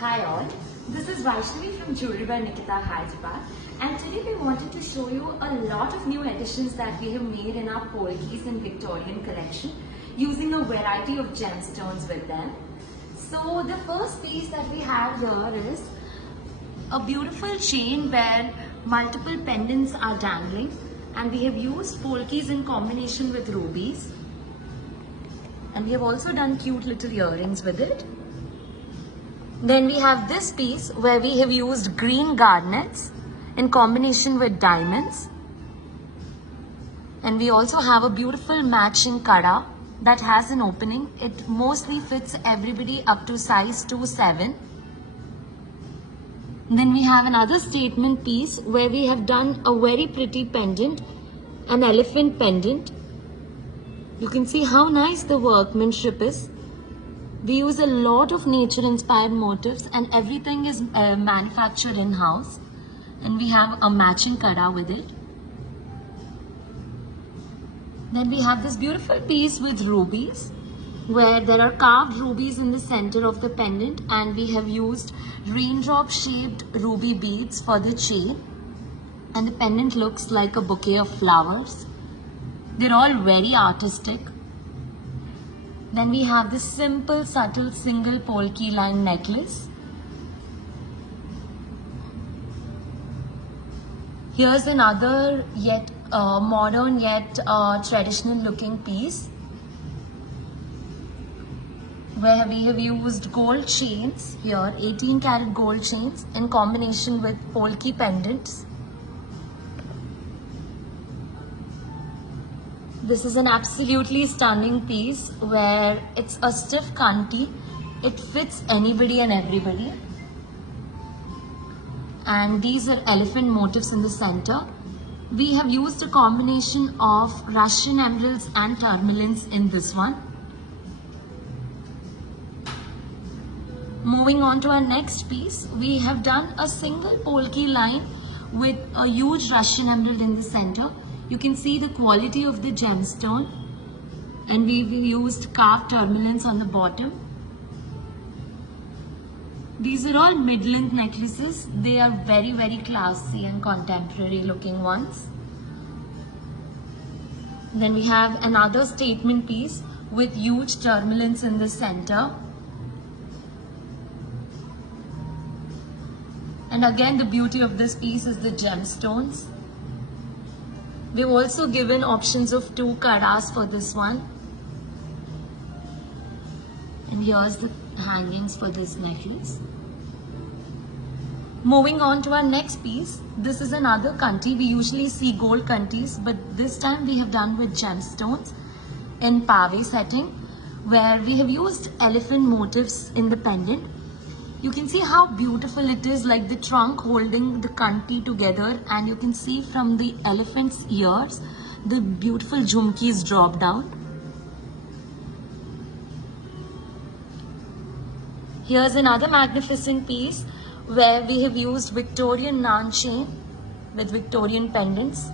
Hi all, this is Vaishnavi from Jewelry by Nikita Hyderabad, and today we wanted to show you a lot of new additions that we have made in our Polkis and Victorian collection using a variety of gemstones with them. So the first piece that we have here is a beautiful chain where multiple pendants are dangling, and we have used Polkis in combination with rubies, and we have also done cute little earrings with it. Then we have this piece where we have used green garnets in combination with diamonds. And we also have a beautiful matching kada that has an opening. It mostly fits everybody up to size 2-7. Then we have another statement piece where we have done a very pretty pendant, an elephant pendant. You can see how nice the workmanship is. We use a lot of nature-inspired motifs and everything is manufactured in-house. And we have a matching kada with it. Then we have this beautiful piece with rubies, where there are carved rubies in the center of the pendant, and we have used raindrop-shaped ruby beads for the chain. And the pendant looks like a bouquet of flowers. They're all very artistic. Then we have this simple, subtle, single polki line necklace. Here's another yet modern yet traditional looking piece where we have used gold chains here, 18 karat gold chains in combination with polki pendants. This is an absolutely stunning piece where it's a stiff kanti. It fits anybody and everybody. And these are elephant motifs in the center. We have used a combination of Russian emeralds and tourmalines in this one. Moving on to our next piece, we have done a single polki line with a huge Russian emerald in the center. You can see the quality of the gemstone, and we've used carved tourmalines on the bottom. These are all mid-length necklaces. They are very, very classy and contemporary looking ones. Then we have another statement piece with huge tourmalines in the center. And again, the beauty of this piece is the gemstones. We've also given options of 2 kadas for this one. And here's the hangings for this necklace. Moving on to our next piece. This is another kanti. We usually see gold kantis, but this time we have done with gemstones in pave setting, where we have used elephant motifs in the pendant. You can see how beautiful it is, like the trunk holding the kanti together, and you can see from the elephant's ears, the beautiful jhumkis drop down. Here's another magnificent piece where we have used Victorian Nan chain with Victorian pendants.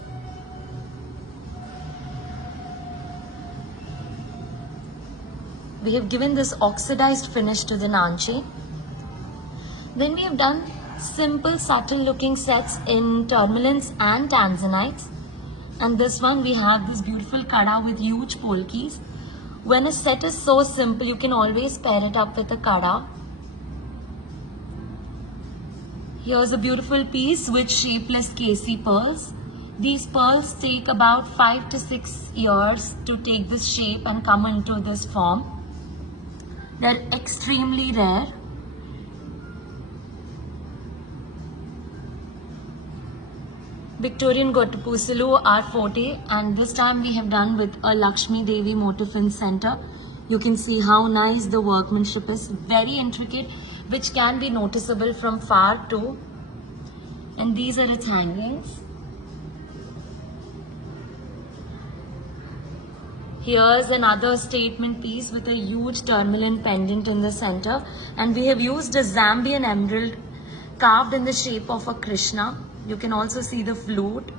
We have given this oxidized finish to the Nan chain. Then we have done simple, subtle looking sets in tourmalines and tanzanites. And this one we have this beautiful kada with huge polkis. When a set is so simple, you can always pair it up with a kada. Here's a beautiful piece with shapeless KC pearls. These pearls take about 5 to 6 years to take this shape and come into this form. They're extremely rare. Victorian Gottapusulu are forte, and this time we have done with a Lakshmi Devi motif in center. You can see how nice the workmanship is, very intricate, which can be noticeable from far too. And these are its hangings. Here's another statement piece with a huge tourmaline pendant in the center, and we have used a Zambian emerald carved in the shape of a Krishna. You can also see the flute,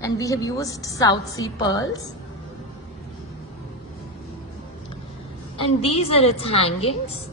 and we have used South Sea pearls. And these are its hangings.